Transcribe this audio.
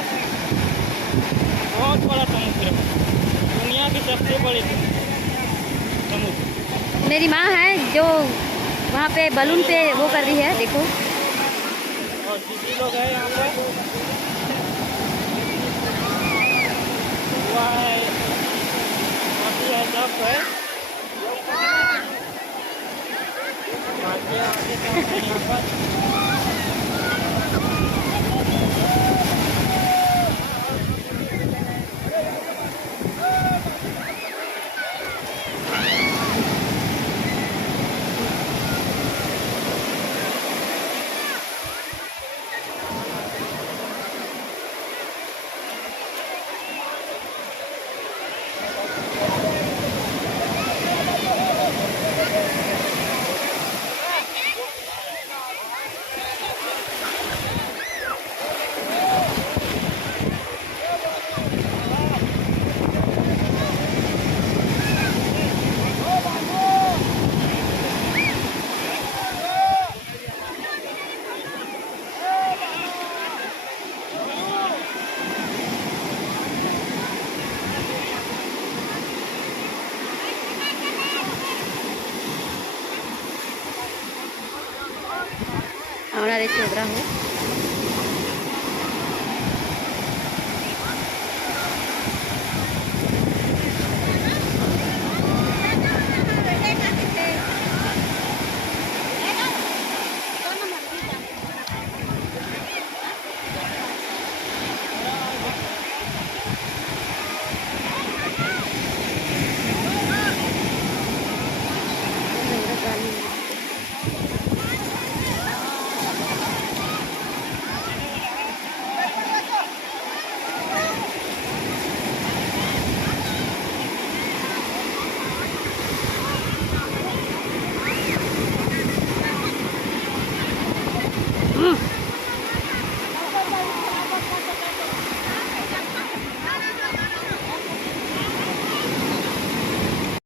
Pass बहुत बड़ा समुद्र है, दुनिया की सबसे बड़ी समुद्र। मेरी माँ है जो वहाँ पे बलून पे वो कर रही है, देखो। और दीदी लोग हैं यहाँ पर, हुआ है काफी है, सब है आगे आगे सब है यहाँ पर। আমরা দেখছি ওরা